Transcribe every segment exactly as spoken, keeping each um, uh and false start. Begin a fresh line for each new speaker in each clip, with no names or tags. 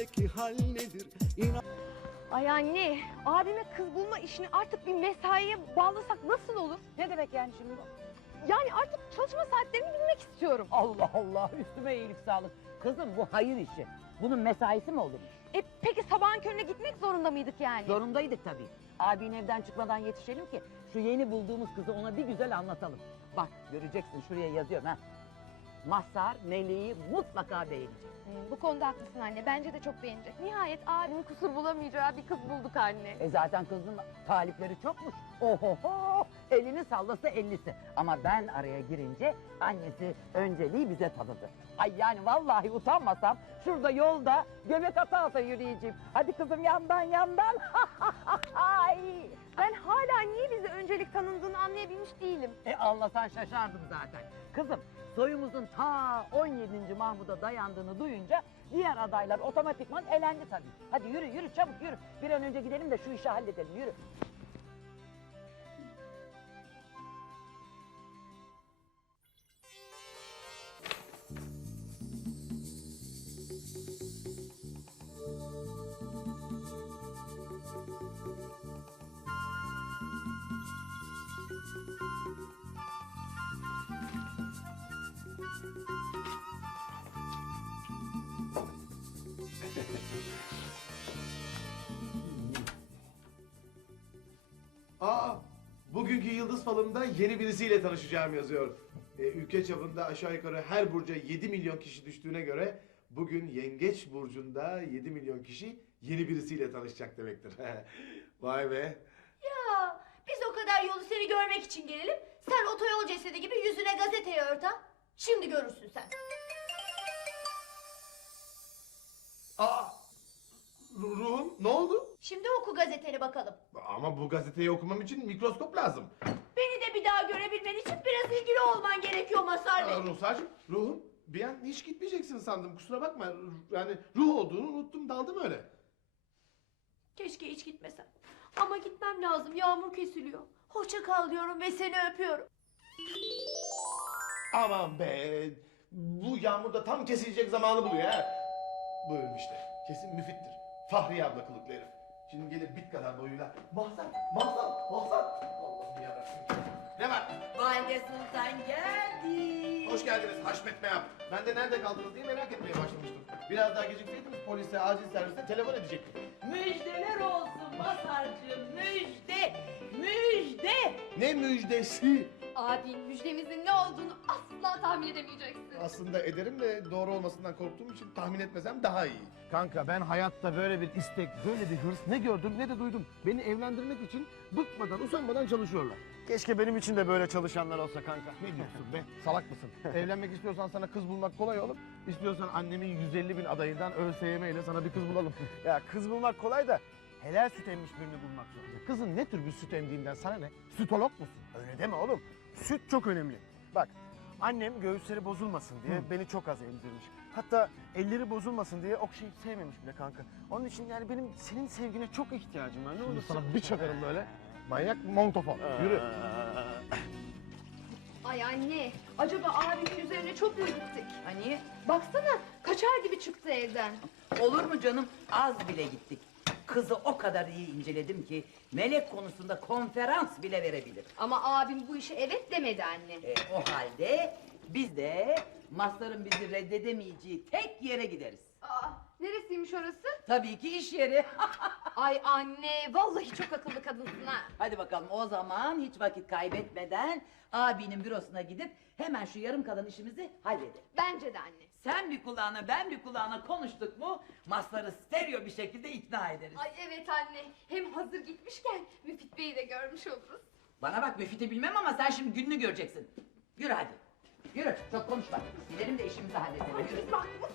içimdeki hal nedir? İnan.
Ay anne, abime kız bulma işini artık bir mesaiye bağlasak nasıl olur?
Ne demek yani şimdi bu?
Yani artık çalışma saatlerini bilmek istiyorum.
Allah Allah, üstüme iyilik sağlık. Kızım bu hayır işi. Bunun mesaisi mi olur?
E peki sabahın körüne gitmek zorunda mıydık yani?
Zorundaydık tabii. Abin evden çıkmadan yetişelim ki şu yeni bulduğumuz kızı ona bir güzel anlatalım. Bak göreceksin, şuraya yazıyorum ha. Mazhar Melih'i mutlaka beğenecek.
Hmm, bu konuda haklısın anne, bence de çok beğenecek. Nihayet abimin kusur bulamayacağı bir kız bulduk anne.
E zaten kızın talipleri çokmuş. Ohoho! Elini sallasa ellisi. Ama ben araya girince annesi önceliği bize tanıdı. Ay yani vallahi utanmasam şurada yolda göbek ata ata yürüyeceğim. Hadi kızım yandan yandan. Ay!
Ben hala niye bize öncelik tanındığını anlayabilmiş değilim.
E anlasan şaşardım zaten. Kızım soyumuzun ta on yedinci Mahmud'a dayandığını duyunca diğer adaylar otomatikman elendi tabii. Hadi yürü yürü çabuk yürü. Bir an önce gidelim de şu işi halledelim yürü.
Aa, bugünkü Yıldız Falım'da yeni birisiyle tanışacağım yazıyor. Ee, ülke çapında aşağı yukarı her burca yedi milyon kişi düştüğüne göre bugün Yengeç burcunda yedi milyon kişi yeni birisiyle tanışacak demektir. Vay be.
Ya biz o kadar yolu seni görmek için gelelim. Sen otoyol cesedi gibi yüzüne gazeteyi ört ha. Şimdi görürsün sen.
Aa, Ru- Ruhum ne oldu?
Şimdi oku gazeteni bakalım.
Ama bu gazeteyi okumam için mikroskop lazım.
Beni de bir daha görebilmen için biraz ilgili olman gerekiyor Mazhar Bey.
Aa, Ruhsar'cığım, ruhum bir an hiç gitmeyeceksin sandım, kusura bakma. Yani ruh olduğunu unuttum, daldım öyle.
Keşke hiç gitmesem. Ama gitmem lazım, yağmur kesiliyor. Hoşça kal diyorum ve seni öpüyorum.
Aman be, bu yağmur da tam kesilecek zamanı buluyor ha. Buyurun işte, kesin müfittir. Fahriye abla kılıklı herif. Şimdi gelir bit kadar boyuyla. Mahzan, mahzan, mahzan. Allah'ım yarabbim. Ne var?
Valide Sultan geldi.
Hoş geldiniz Haşmet Meyap. Ben de nerede kaldınız diye merak etmeye başlamıştım. Biraz daha gecikseydiniz polise, acil servise telefon edecektim.
Müjdeler olsun Mazhar'cığım, müjde, müjde.
Ne müjdesi?
Abin müjdemizin ne olduğunu asla tahmin edemeyeceksin.
Aslında ederim de doğru olmasından korktuğum için tahmin etmesem daha iyi. Kanka ben hayatta böyle bir istek, böyle bir hırs ne gördüm ne de duydum. Beni evlendirmek için bıkmadan, usanmadan çalışıyorlar.
Keşke benim için de böyle çalışanlar olsa kanka.
Ne diyorsun be? Salak mısın? Evlenmek istiyorsan sana kız bulmak kolay oğlum. İstiyorsan annemin yüz elli bin adayından ÖSYM ile sana bir kız bulalım.
Ya kız bulmak kolay da helal süt emmiş birini bulmak zor.
Kızın ne tür bir süt emdiğinden sana ne? Sütolog musun?
Öyle deme oğlum. Süt çok önemli. Bak annem göğüsleri bozulmasın diye beni çok az emzirmiş. Hatta elleri bozulmasın diye okşayıp sevmemiş bile kanka. Onun için yani benim senin sevgine çok ihtiyacım var. Ne
Şimdi
olursa.
sana bir çakarım böyle. Manyak montofon. Yürü.
Ay anne, acaba abimin üzerine çok mu gittik?
Hani
Baksana, kaçar gibi çıktı evden.
olur mu canım, az bile gittik. Kızı o kadar iyi inceledim ki melek konusunda konferans bile verebilir.
Ama abim bu işe evet demedi anne.
E, o halde biz de Mazhar'ın bizi reddedemeyeceği tek yere gideriz.
Aa, neresiymiş orası?
Tabii ki iş yeri.
Ay anne, vallahi çok akıllı kadınsın ha.
Hadi bakalım o zaman hiç vakit kaybetmeden abinin bürosuna gidip hemen şu yarım kalan işimizi halledelim.
Bence de anne.
Sen bir kulağına ben bir kulağına konuştuk mu Mazhar'ı stereo bir şekilde ikna ederiz.
Ay evet anne, hem hazır gitmişken Müfit Bey'i de görmüş oluruz.
Bana bak Müfit'i bilmem ama sen şimdi gününü göreceksin. Yürü hadi. Yürü çok konuşma. Gidelim de işimizi halledelim. Yürü.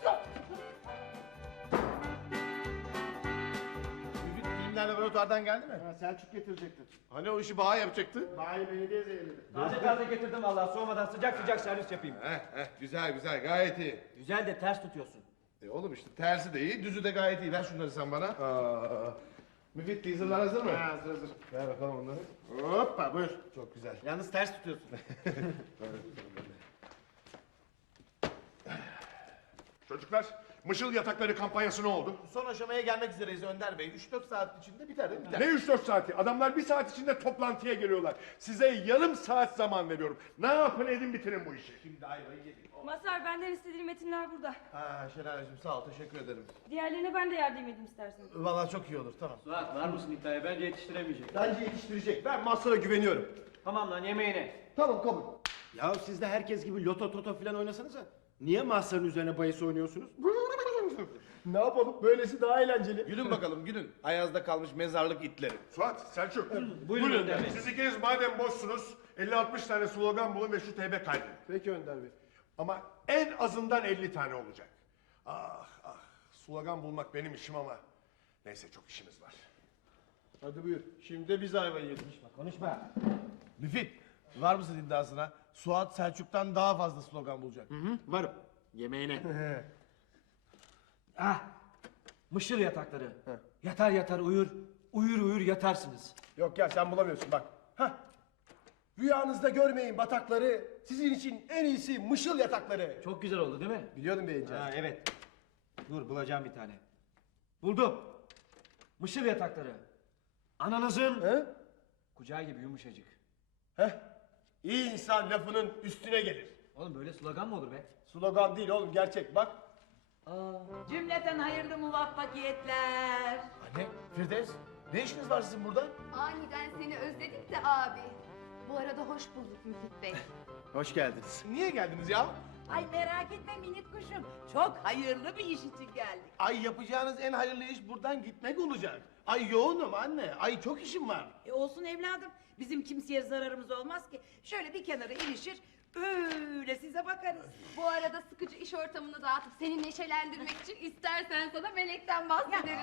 Müfit filmler laboratuvardan geldi mi?
Ha, Selçuk getirecekti.
Hani o işi Baha yapacaktı?
Bayi belediye zehirledi.
Taze taze getirdim vallahi soğumadan sıcak sıcak servis yapayım.
Heh heh güzel güzel gayet iyi.
Güzel de ters tutuyorsun.
E oğlum işte tersi de iyi, düzü de gayet iyi. Ver şunları sen bana. Aa, Müfit teaserlar hazır mı?
Ha, hazır hazır.
Ver bakalım onları.
Hoppa buyur.
Çok güzel.
Yalnız ters tutuyorsun.
Çocuklar,
Mışıl yatakları kampanyası ne oldu?
Son aşamaya gelmek üzereyiz Önder Bey. üç dört saat içinde biter değil mi? Biter.
Ne üç dört saati? Adamlar bir saat içinde toplantıya geliyorlar. Size yarım saat zaman veriyorum. Ne yapın edin bitirin bu işi.
Şimdi ayvayı yedik.
Mazhar benden istediğin metinler burada.
Ha Şener'cim sağ ol teşekkür ederim.
Diğerlerine ben de yardım edeyim istersen.
Vallahi çok iyi olur tamam.
Suat var mısın iddiaya? Bence yetiştiremeyecek.
Bence yetiştirecek. Ben Mazhar'a güveniyorum.
Tamam lan yemeğine.
Tamam kabul. Ya siz de herkes gibi loto toto falan oynasanıza. Niye Mazhar'ın üzerine bahis oynuyorsunuz? Ne yapalım? Böylesi daha eğlenceli.
Gülün bakalım gülün. Ayazda kalmış mezarlık itleri.
Suat, Selçuk.
Buyurun Önder Bey.
Siz ikiniz madem boşsunuz elli altmış tane slogan bulun ve şu teybe kaydedin.
Peki Önder Bey.
Ama en azından elli tane olacak. Ah ah slogan bulmak benim işim ama neyse çok işimiz var.
Hadi buyur. Şimdi de biz ayvayı yedik.
Konuşma.
Müfit var mısın iddiasına? Suat Selçuk'tan daha fazla slogan bulacak.
Varım. Yemeğine.
Ah! Mışıl yatakları. Yatar yatar uyur, uyur uyur yatarsınız.
Yok ya sen bulamıyorsun bak. Hah. Rüyanızda görmeyin batakları. Sizin için en iyisi mışıl yatakları.
Çok güzel oldu değil mi?
Biliyordum beğeneceğiz.
Ha evet. Dur bulacağım bir tane. Buldum. Mışıl yatakları. Ananızın
He?
kucağı gibi yumuşacık.
Heh. İyi insan lafının üstüne gelir.
Oğlum böyle slogan mı olur be?
Slogan değil oğlum gerçek bak.
Cümleten hayırlı muvaffakiyetler.
Anne Firdevs ne işiniz var sizin burada?
Aniden seni özledik de abi. Bu arada hoş bulduk Müfit Bey.
Hoş geldiniz.
Niye geldiniz ya?
Ay merak etme minik kuşum. Çok hayırlı bir iş için geldik.
Ay yapacağınız en hayırlı iş buradan gitmek olacak. Ay yoğunum anne. Ay çok işim var.
E olsun evladım. Bizim kimseye zararımız olmaz ki. Şöyle bir kenara ilişir, öyle size bakarız.
Bu arada sıkıcı iş ortamını dağıtıp seni neşelendirmek için istersen sana melekten bahsederiz.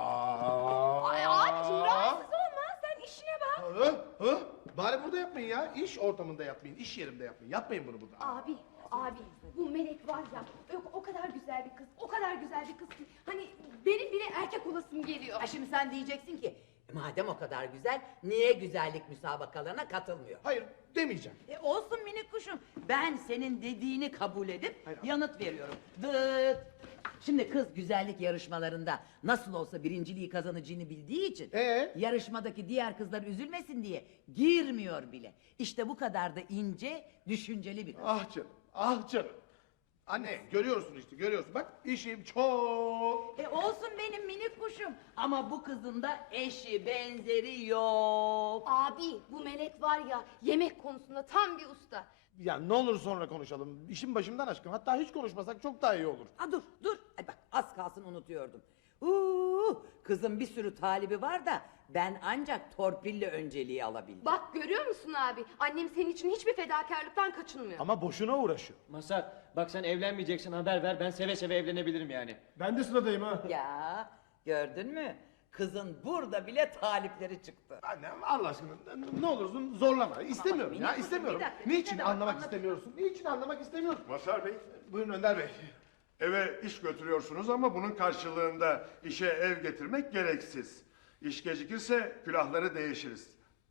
Ay abicim rahatsız olma sen işine bak.
Hı? Hı? Bari burada yapmayın ya. İş ortamında yapmayın. İş yerimde yapmayın. Yapmayın bunu burada.
Abi, abi bu melek var ya o, o kadar güzel bir kız, o kadar güzel bir kız ki hani benim bile erkek olasım geliyor.
Ha şimdi sen diyeceksin ki madem o kadar güzel niye güzellik müsabakalarına katılmıyor?
Hayır demeyeceğim.
E olsun minik kuşum. Ben senin dediğini kabul edip yanıt veriyorum. Dıt. Şimdi kız güzellik yarışmalarında nasıl olsa birinciliği kazanacağını bildiği için
Ee?
yarışmadaki diğer kızlar üzülmesin diye girmiyor bile. İşte bu kadar da ince, düşünceli bir kız.
Ah canım. Ah canım. Anne görüyorsun işte görüyorsun. Bak işim çok.
E olsun benim minik kuşum. Ama bu kızın da eşi benzeri yok.
Abi bu melek var ya yemek konusunda tam bir usta.
Ya ne olur sonra konuşalım. İşim başımdan aşkın. Hatta hiç konuşmasak çok daha iyi olur.
Ha dur dur. Ay bak az kalsın unutuyordum. Uuu, kızın bir sürü talibi var da ben ancak torpille önceliği alabildim.
Bak görüyor musun abi annem senin için hiçbir fedakarlıktan kaçınmıyor.
Ama boşuna uğraşıyor.
Mazhar bak sen evlenmeyeceksin haber ver ben seve seve evlenebilirim yani.
Ben de sıradayım ha.
Ya gördün mü? Kızın burada bile talipleri çıktı.
Annem Allah aşkına ne olursun zorlama. İstemiyorum
minik
ya
kuzum,
istemiyorum.
bir dakika,
Niçin
bir dakika,
anlamak
anlat-
istemiyorsun? Niçin anlamak istemiyorsun?
Mazhar Bey,
Buyurun Önder Bey.
eve iş götürüyorsunuz ama bunun karşılığında işe ev getirmek gereksiz. İş gecikirse külahları değişiriz.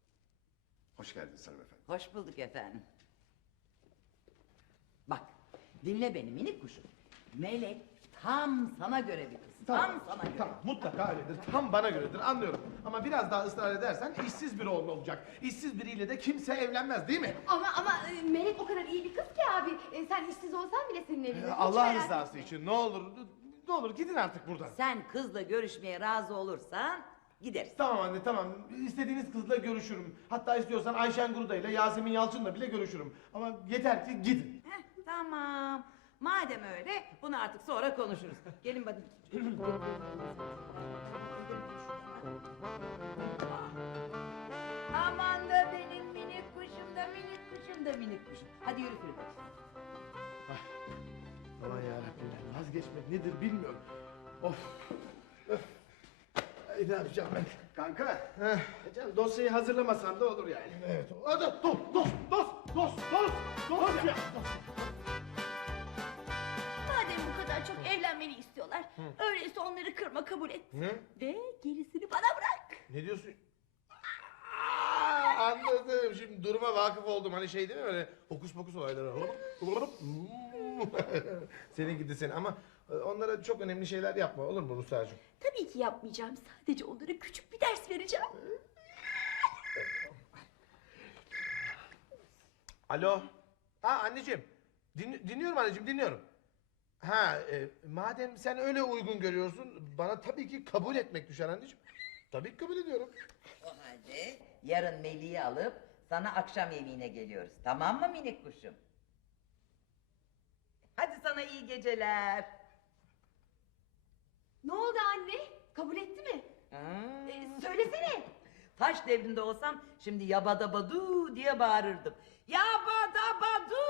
Hoş geldiniz hanımefendi.
Hoş bulduk efendim. Bak dinle beni minik kuşum. Melek tam sana göre bir kız. Tam sana göre.
Tamam mutlaka öyledir. Tam bana göredir anlıyorum. Ama biraz daha ısrar edersen işsiz biri oğlun olacak. İşsiz biriyle de kimse evlenmez değil mi?
Ama ama e, melek o kadar iyi bir kız ki abi. E, sen işsiz olsan bile senin evinde. Hiç
Allah
merak
rızası
etme.
için ne olur ne olur gidin artık buradan.
Sen kızla görüşmeye razı olursan gideriz.
Tamam anne tamam. İstediğiniz kızla görüşürüm. Hatta istiyorsan Ayşen Gruda ile Yasemin Yalçın'la bile görüşürüm. Ama yeter ki gidin.
Heh, tamam. Madem öyle bunu artık sonra konuşuruz. Gelin bakın. Aman da benim minik kuşum da minik kuşum da minik kuşum. Hadi yürü Firdevs.
Aman yarabbim vazgeçmek nedir bilmiyorum. Of. Öf. Ay, ne yapacağım ben?
Kanka. E canım, dosyayı hazırlamasan da olur yani.
Evet. Hadi dost dost dost dost dost dost ya.
Madem bu kadar çok evlenmeni istiyorlar, öyleyse onları kırma kabul et.
Ne?
Ve gerisini bana bırak.
Ne diyorsun? Aa, anladım şimdi duruma vakıf oldum. Hani şey değil mi öyle hokus pokus olayları. Senin gidi seni ama onlara çok önemli şeyler yapma olur mu Ruslar'cığım?
Tabii ki yapmayacağım. Sadece onlara küçük bir ders vereceğim.
Alo. Ha anneciğim. Din, dinliyorum anneciğim dinliyorum. Ha e, madem sen öyle uygun görüyorsun bana tabii ki kabul etmek düşer anneciğim. Tabii ki kabul ediyorum.
O halde yarın Melih'i alıp sana akşam yemeğine geliyoruz. Tamam mı minik kuşum? Hadi sana iyi geceler.
Ne oldu anne? Kabul etti mi?
Hmm.
Ee, söylesene.
Taş devrinde olsam şimdi yabada badu diye bağırırdım. Yabada badu!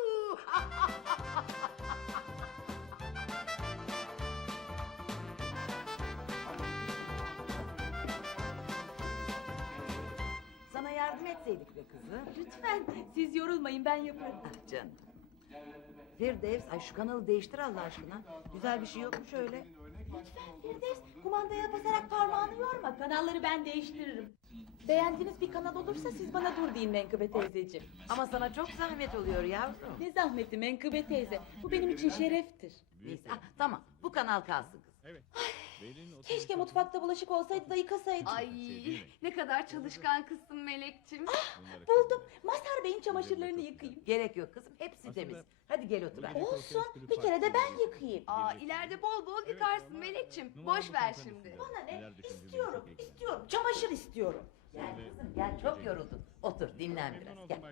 Sana yardım etseydik be kızım.
Lütfen siz yorulmayın, ben yaparım.
Ah canım. Firdevs, ay şu kanalı değiştir Allah aşkına. Güzel bir şey yok mu şöyle?
Lütfen Firdevs, kumandaya basarak parmağını yorma. Kanalları ben değiştiririm. Beğendiğiniz bir kanal olursa siz bana dur deyin Menkıbe teyzeciğim.
Ama sana çok zahmet oluyor yavrum.
Ne zahmeti Menkıbe teyze. Bu benim için şereftir.
Neyse, ah, tamam bu kanal kalsın kız.
Keşke mutfakta bulaşık olsaydı da yıkasaydım.
Ay ne kadar çalışkan kızsın Melek'cim.
Buldum. Mazhar Bey'in çamaşırlarını yıkayayım.
Gerek yok kızım, hepsi temiz. Hadi gel otur hadi.
Olsun. Bir kere de ben yıkayayım.
Aa ileride bol bol yıkarsın Melek'cim. Boş ver şimdi.
Bana ne? İstiyorum, istiyorum. Çamaşır istiyorum.
Gel kızım gel, çok yoruldun. Otur dinlen biraz gel.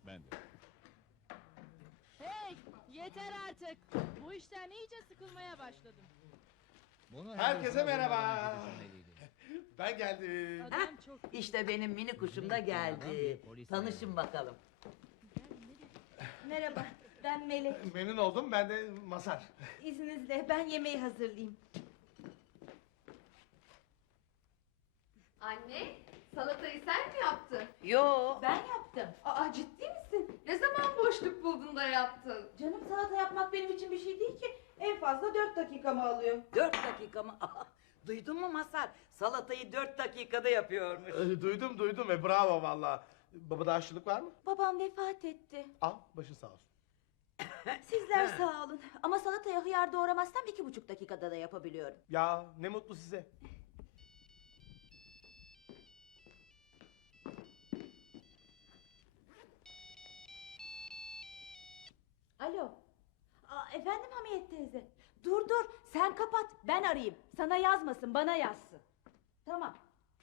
Hey, yeter artık. Bu işten iyice sıkılmaya başladım.
Herkese merhaba. Ben geldim.
Hah, işte benim mini kuşum da geldi. Tanışın bakalım.
Merhaba, ben Melek.
Memnun oldum ben de Masar.
İzninizle ben yemeği hazırlayayım.
Anne salatayı sen mi yaptın?
Yo.
Ben yaptım.
Aa ciddi misin? Ne zaman boşluk buldun da yaptın?
Canım, salata yapmak benim için bir şey değil ki. En fazla dört dakikamı alıyor.
Dört dakika mı? Aa, duydun mu Masar? Salatayı dört dakikada yapıyormuş.
Ee, duydum duydum ve bravo valla. Babada aşçılık var mı?
Babam vefat etti.
Al başı sağ olsun.
Sizler sağ olun. Ama salataya hıyar doğramazsam iki buçuk dakikada da yapabiliyorum.
Ya ne mutlu size.
Alo. Aa, efendim Hamiyet teyze. Dur dur, sen kapat, ben arayayım. Sana yazmasın, bana yazsın. Tamam.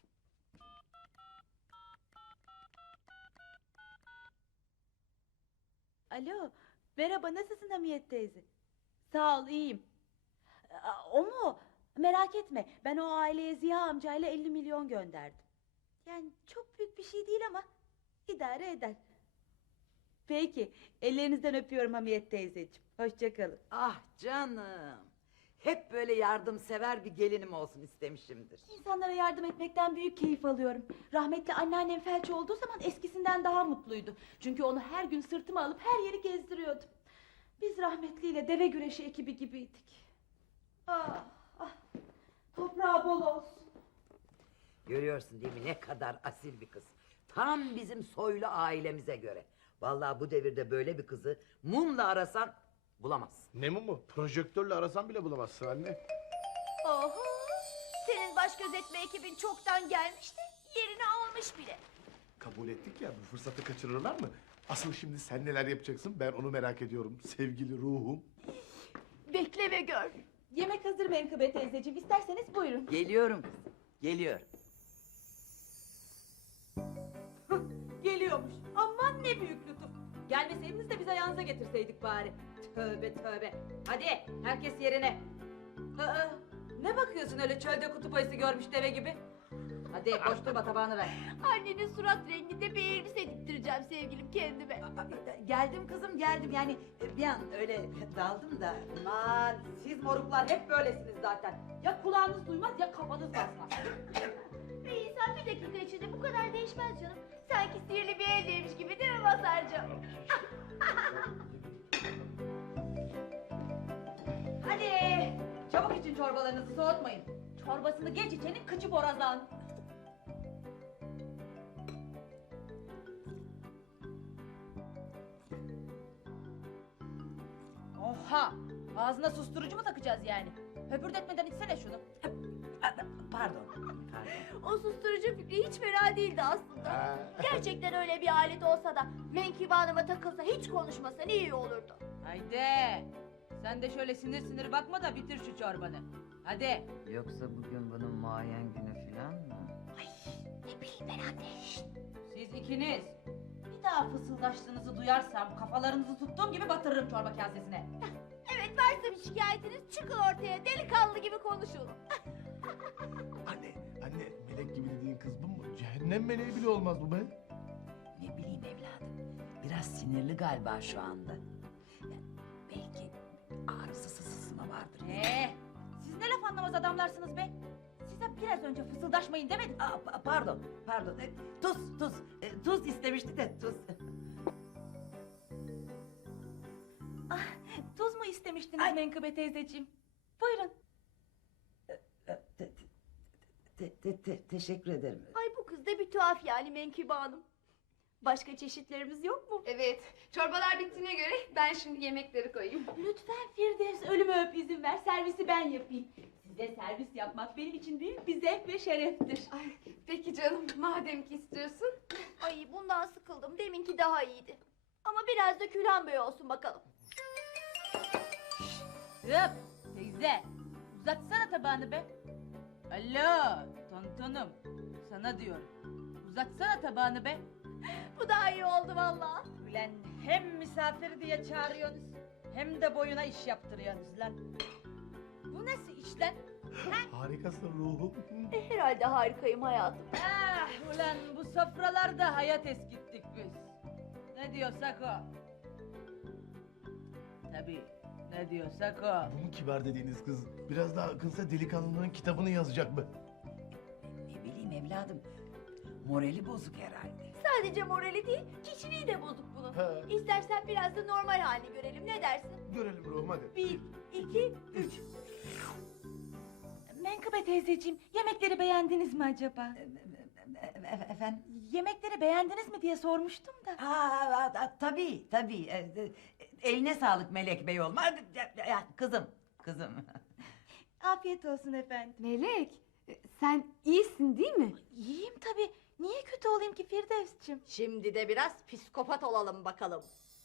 Alo, merhaba, nasılsın Hamiyet teyze? Sağ ol, iyiyim. Aa, o mu? Merak etme, ben o aileye Ziya amcayla elli milyon gönderdim. Yani çok büyük bir şey değil ama idare eder. Peki, ellerinizden öpüyorum Hamiyet teyzeciğim. Hoşça kalın.
Ah canım. Hep böyle yardımsever bir gelinim olsun istemişimdir.
İnsanlara yardım etmekten büyük keyif alıyorum. Rahmetli anneannem felç olduğu zaman eskisinden daha mutluydu. Çünkü onu her gün sırtıma alıp her yeri gezdiriyordum. Biz rahmetliyle deve güreşi ekibi gibiydik. Ah, ah. Toprağı bol olsun.
Görüyorsun değil mi ne kadar asil bir kız. Tam bizim soylu ailemize göre. Vallahi bu devirde böyle bir kızı mumla arasan bulamazsın.
Ne mumu? Projektörle arasan bile bulamazsın anne.
Oho! Senin baş gözetme ekibin çoktan gelmiş de yerini almış bile.
Kabul ettik ya bu fırsatı kaçırırlar mı? Asıl şimdi sen neler yapacaksın ben onu merak ediyorum sevgili ruhum.
Bekle ve gör. Yemek hazır Menkıbe teyzeciğim. İsterseniz buyurun.
Geliyorum kızım. Geliyorum.
Geliyormuş. Aman ne büyük lütuf. Gelmeseydiniz de biz ayağınıza getirseydik bari. Tövbe tövbe. Hadi herkes yerine. Aa, ne bakıyorsun öyle çölde kutup ayısı görmüş deve gibi? Hadi boş durma, tabağını ver.
Annenin surat renginde bir elbise diktireceğim sevgilim kendime.
Geldim kızım geldim yani bir an öyle daldım da.
Aman siz moruklar hep böylesiniz zaten. Ya kulağınız duymaz ya kafanız basmaz.
Bir insan bir dakika içinde bu kadar değişmez canım. Sanki sihirli bir evdeymiş gibi değil mi Mazhar'cığım?
Hadi çabuk için çorbalarınızı soğutmayın. Çorbasını geç içenin kıçı borazan. Oha! Ağzına susturucu mu takacağız yani? Höpürdetmeden içsene şunu.
Pardon. Pardon.
O susturucu fikri hiç fena değildi aslında.
Ha.
Gerçekten öyle bir alet olsa da Menkıbe Hanım'a takılsa hiç konuşmasa ne iyi olurdu.
Haydi. Sen de şöyle sinir sinir bakma da bitir şu çorbanı. Hadi.
Yoksa bugün bunun muayen günü falan mı?
Ne bileyim ben anne.
Siz ikiniz. Bir daha fısıldaştığınızı duyarsam kafalarınızı tuttuğum gibi batırırım çorba kasesine.
Evet varsa bir şikayetiniz çıkın ortaya delikanlı gibi konuşun.
Anne, anne melek gibi dediğin kız bu mu? Cehennem meleği bile olmaz bu be.
Ne bileyim evladım. Biraz sinirli galiba şu anda. Ya, belki ağrısı sızısına vardır.
Ee, siz ne laf anlamaz adamlarsınız be. Size biraz önce fısıldaşmayın demedim.
Aa, pa- pardon, pardon. E, Tuz, tuz. E, Tuz istemişti de tuz.
Ah, tuz mu istemiştiniz
Ay.
Menkıbe teyzeciğim? Buyurun.
E, te- te- te- te- Teşekkür ederim.
Ay bu kız da bir tuhaf yani Menkıbe Hanım. Başka çeşitlerimiz yok mu? Evet. Çorbalar bittiğine göre ben şimdi yemekleri koyayım.
Lütfen Firdevs ölümü öp izin ver servisi ben yapayım. Size servis yapmak benim için büyük bir zevk ve şereftir.
Ay, peki canım madem ki istiyorsun. Ay bundan sıkıldım. Deminki daha iyiydi. Ama biraz da Külhan Bey olsun bakalım.
Hıp teyze uzatsana tabağını be. Alo tontonum sana diyorum. Uzatsana tabağını be.
Bu daha iyi oldu vallahi.
Ulan hem misafir diye çağırıyorsunuz hem de boyuna iş yaptırıyorsunuz lan. Bu nasıl iş lan?
Harikasın ruhum.
E, herhalde harikayım hayatım.
Ah ulan bu sofralarda hayat eskittik biz. Ne diyorsak o. Tabii ne diyorsak o.
Bu mu kibar dediğiniz kız? Biraz daha akılsa delikanlının kitabını yazacak mı?
Ne bileyim evladım. Morali bozuk herhalde.
Sadece morali değil, kişiliği de bozuk bunun.
Ha.
İstersen biraz da normal halini görelim. Ne dersin?
Görelim ruhum hadi.
Bir, iki, üç.
Menkıbe teyzeciğim yemekleri beğendiniz mi acaba?
E- efendim?
Yemekleri beğendiniz mi diye sormuştum da.
Aa, aa, aa, tabii tabii. E, e, Eline sağlık Melek Bey olma. Hadi, ya- ya, Kızım, kızım.
Afiyet olsun efendim.
Melek, sen iyisin değil mi?
İyiyim tabii. Niye kötü olayım ki Firdevs'cim?
Şimdi de biraz psikopat olalım bakalım.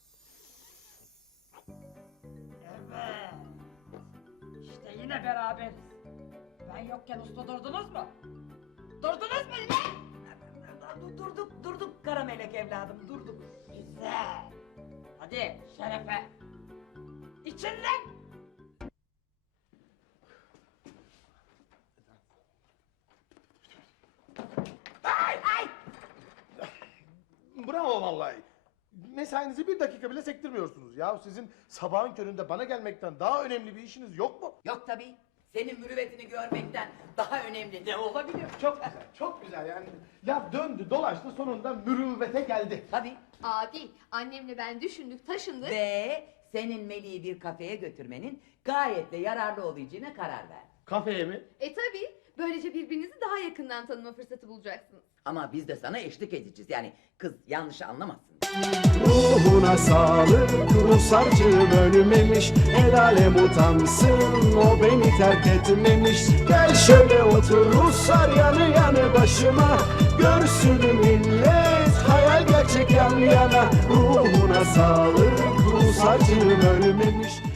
Evet. İşte yine beraberiz. Ben yokken usta durdunuz mu? Durdunuz mu lan?
Durduk, durduk kara melek evladım, durduk.
Güzel. Hadi şerefe. İçin lan.
Bravo vallahi. Mesainizi bir dakika bile sektirmiyorsunuz ya. Sizin sabahın köründe bana gelmekten daha önemli bir işiniz yok mu?
Yok tabii. Senin mürüvvetini görmekten daha önemli ne olabilir?
Çok güzel, çok güzel yani. Laf döndü, dolaştı, sonunda mürüvvete geldi.
Tabii.
Abi, annemle ben düşündük, taşındık.
Ve senin Melih'i bir kafeye götürmenin gayet de yararlı olacağına karar ver.
Kafeye mi?
E tabi, böylece birbirinizi daha yakından tanıma fırsatı bulacaksınız.
Ama biz de sana eşlik edeceğiz. Yani kız yanlış anlamasın.
Ruhuna sağlık, ruhsarcığım ölmemiş. El alem utansın, o beni terk etmemiş. Gel şöyle otur Ruhsar yanı yanı başıma. Görsün millet, hayal gerçek yan yana. Ruhuna sağlık, ruhsarcığım ölmemiş.